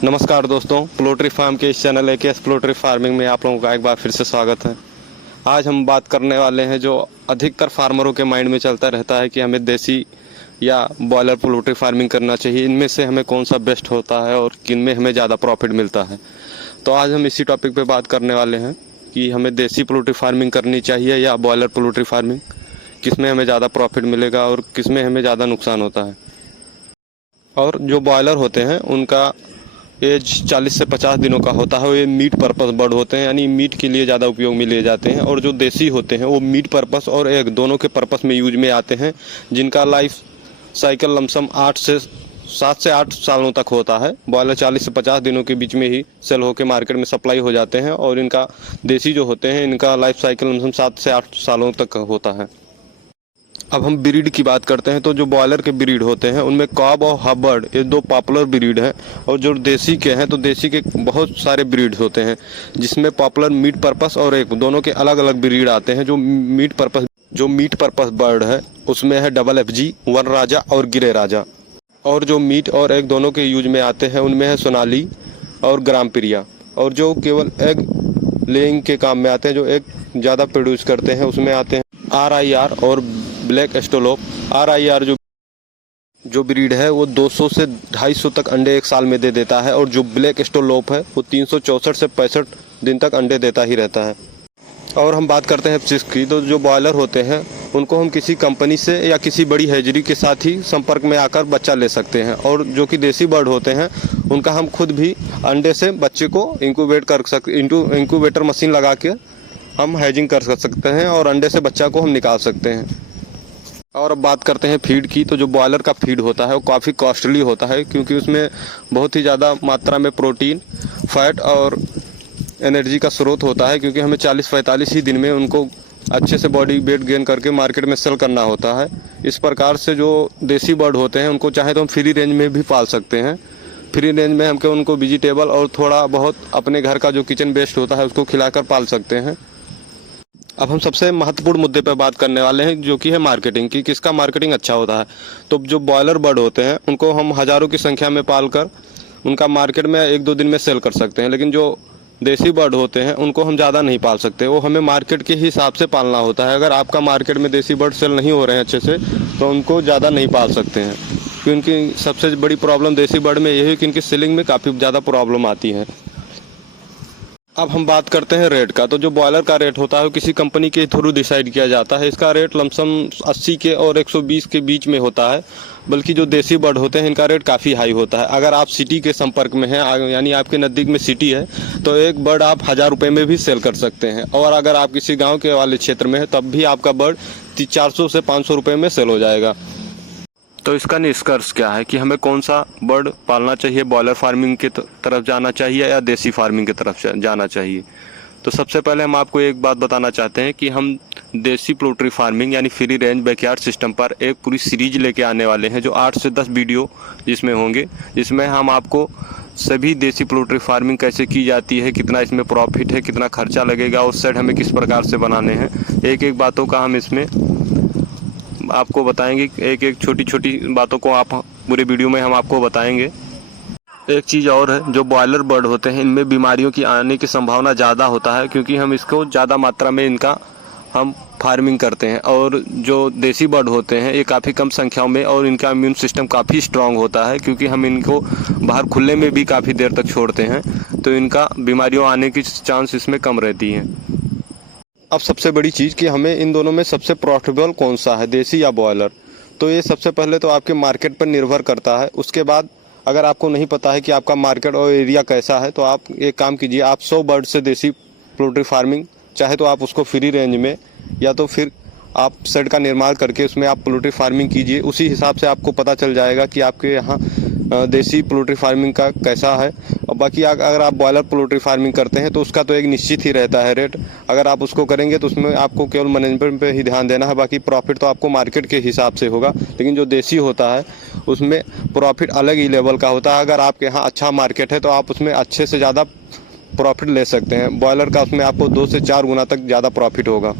नमस्कार दोस्तों, poultry farm के इस चैनल एकेएस पोल्ट्री फार्मिंग में आप लोगों का एक बार फिर से स्वागत है। आज हम बात करने वाले हैं जो अधिकतर फार्मरों के माइंड में चलता रहता है कि हमें देसी या बॉयलर पोल्ट्री फार्मिंग करना चाहिए। इनमें से हमें कौन सा बेस्ट होता है और किन में हमें ज़्यादा प्रॉफिट मिलता है। तो आज हम इसी टॉपिक पे बात करने वाले हैं कि हमें देसी पोल्ट्री फार्मिंग करनी चाहिए या बॉयलर पोल्ट्री फार्मिंग, किसमें हमें ज़्यादा प्रॉफिट मिलेगा और किसमें हमें ज़्यादा नुकसान होता है। और जो बॉयलर होते हैं उनका एज 40 से 50 दिनों का होता है। ये मीट पर्पस बर्ड होते हैं, यानी मीट के लिए ज़्यादा उपयोग में लिए जाते हैं। और जो देसी होते हैं वो मीट पर्पस और एग दोनों के पर्पस में यूज में आते हैं, जिनका लाइफ साइकिल लमसम 7 से 8 सालों तक होता है। बॉयलर 40 से 50 दिनों के बीच में ही सेल होकर मार्केट में सप्लाई हो जाते हैं, और इनका देसी जो होते हैं इनका लाइफ साइकिल लमसम 7 से 8 सालों तक होता है। अब हम ब्रीड की बात करते हैं तो जो बॉयलर के ब्रीड होते हैं उनमें कॉब और हबर्ड ये दो पॉपुलर ब्रीड हैं। और जो देसी के हैं तो देसी के बहुत सारे ब्रीड्स होते हैं, जिसमें पॉपुलर मीट पर्पस और एक दोनों के अलग अलग ब्रीड आते हैं। जो मीट पर्पस बर्ड है उसमें है डबल FG, वन राजा और गिरे राजा। और जो मीट और एग दोनों के यूज में आते हैं उनमें है सोनाली और ग्राम प्रिया। और जो केवल एग लेइंग के काम में आते हैं, जो एग ज़्यादा प्रोड्यूस करते हैं, उसमें आते हैं RIR और ब्लैक एस्टोलोप। RIR जो ब्रीड है वो 200 से 250 तक अंडे एक साल में दे देता है, और जो ब्लैक एस्टोलोप है वो 364 से 65 दिन तक अंडे देता ही रहता है। और हम बात करते हैं चिक्स की, तो जो बॉयलर होते हैं उनको हम किसी कंपनी से या किसी बड़ी हैचरी के साथ ही संपर्क में आकर बच्चा ले सकते हैं। और जो कि देसी बर्ड होते हैं उनका हम खुद भी अंडे से बच्चे को इंक्यूबेटर मशीन लगा के हम हैजिंग कर सकते हैं और अंडे से बच्चा को हम निकाल सकते हैं। और अब बात करते हैं फीड की, तो जो बॉयलर का फीड होता है वो काफ़ी कॉस्टली होता है, क्योंकि उसमें बहुत ही ज़्यादा मात्रा में प्रोटीन, फैट और एनर्जी का स्रोत होता है। क्योंकि हमें 40-45 ही दिन में उनको अच्छे से बॉडी वेट गेन करके मार्केट में सेल करना होता है। इस प्रकार से जो देसी बर्ड होते हैं उनको चाहे तो हम फ्री रेंज में भी पाल सकते हैं। फ्री रेंज में हमको उनको वेजिटेबल और थोड़ा बहुत अपने घर का जो किचन वेस्ट होता है उसको खिलाकर पाल सकते हैं। अब हम सबसे महत्वपूर्ण मुद्दे पर बात करने वाले हैं, जो कि है मार्केटिंग की, किसका मार्केटिंग अच्छा होता है। तो जो बॉयलर बर्ड होते हैं उनको हम हज़ारों की संख्या में पालकर उनका मार्केट में 1-2 दिन में सेल कर सकते हैं। लेकिन जो देसी बर्ड होते हैं उनको हम ज़्यादा नहीं पाल सकते, वो हमें मार्केट के हिसाब से पालना होता है। अगर आपका मार्केट में देसी बर्ड सेल नहीं हो रहे हैं अच्छे से, तो उनको ज़्यादा नहीं पाल सकते हैं। क्योंकि सबसे बड़ी प्रॉब्लम देसी बर्ड में यही है कि इनकी सेलिंग में काफ़ी ज़्यादा प्रॉब्लम आती है। अब हम बात करते हैं रेट का, तो जो बॉयलर का रेट होता है वो किसी कंपनी के थ्रू डिसाइड किया जाता है। इसका रेट लमसम 80 के और 120 के बीच में होता है। बल्कि जो देसी बर्ड होते हैं इनका रेट काफ़ी हाई होता है। अगर आप सिटी के संपर्क में हैं, यानी आपके नज़दीक में सिटी है, तो एक बर्ड आप 1000 रुपये में भी सेल कर सकते हैं। और अगर आप किसी गाँव के वाले क्षेत्र में है तब भी आपका बर्ड 400 से 500 रुपये में सेल हो जाएगा। तो इसका निष्कर्ष क्या है कि हमें कौन सा बर्ड पालना चाहिए, बॉयलर फार्मिंग की तरफ जाना चाहिए या देसी फार्मिंग की तरफ जाना चाहिए। तो सबसे पहले हम आपको एक बात बताना चाहते हैं कि हम देसी पोल्ट्री फार्मिंग यानी फ्री रेंज बैकयार्ड सिस्टम पर एक पूरी सीरीज लेके आने वाले हैं, जो 8 से 10 वीडियो जिसमें होंगे, जिसमें हम आपको सभी देसी पोल्ट्री फार्मिंग कैसे की जाती है, कितना इसमें प्रॉफिट है, कितना खर्चा लगेगा, उस सेट हमें किस प्रकार से बनाने हैं, एक एक बातों का हम इसमें आपको बताएंगे। एक एक छोटी छोटी बातों को आप पूरे वीडियो में हम आपको बताएंगे। एक चीज़ और है, जो बॉयलर बर्ड होते हैं इनमें बीमारियों की आने की संभावना ज़्यादा होता है, क्योंकि हम इसको ज़्यादा मात्रा में इनका हम फार्मिंग करते हैं। और जो देसी बर्ड होते हैं ये काफ़ी कम संख्याओं में, और इनका इम्यून सिस्टम काफ़ी स्ट्रांग होता है, क्योंकि हम इनको बाहर खुले में भी काफ़ी देर तक छोड़ते हैं, तो इनका बीमारियों आने की चांस इसमें कम रहती हैं। अब सबसे बड़ी चीज़ कि हमें इन दोनों में सबसे प्रॉफिटेबल कौन सा है, देसी या बॉयलर। तो ये सबसे पहले तो आपके मार्केट पर निर्भर करता है। उसके बाद अगर आपको नहीं पता है कि आपका मार्केट और एरिया कैसा है, तो आप एक काम कीजिए, आप 100 बर्ड से देसी पोल्ट्री फार्मिंग, चाहे तो आप उसको फ्री रेंज में या तो फिर आप शेड का निर्माण करके उसमें आप पोल्ट्री फार्मिंग कीजिए। उसी हिसाब से आपको पता चल जाएगा कि आपके यहाँ देसी पोल्ट्री फार्मिंग का कैसा है। और बाकी अगर आप बॉयलर पोल्ट्री फार्मिंग करते हैं तो उसका तो एक निश्चित ही रहता है रेट। अगर आप उसको करेंगे तो उसमें आपको केवल मैनेजमेंट पे ही ध्यान देना है, बाकी प्रॉफिट तो आपको मार्केट के हिसाब से होगा। लेकिन जो देसी होता है उसमें प्रॉफिट अलग ही लेवल का होता है। अगर आपके यहाँ अच्छा मार्केट है तो आप उसमें अच्छे से ज़्यादा प्रॉफिट ले सकते हैं। बॉयलर का उसमें आपको 2 से 4 गुना तक ज़्यादा प्रॉफिट होगा।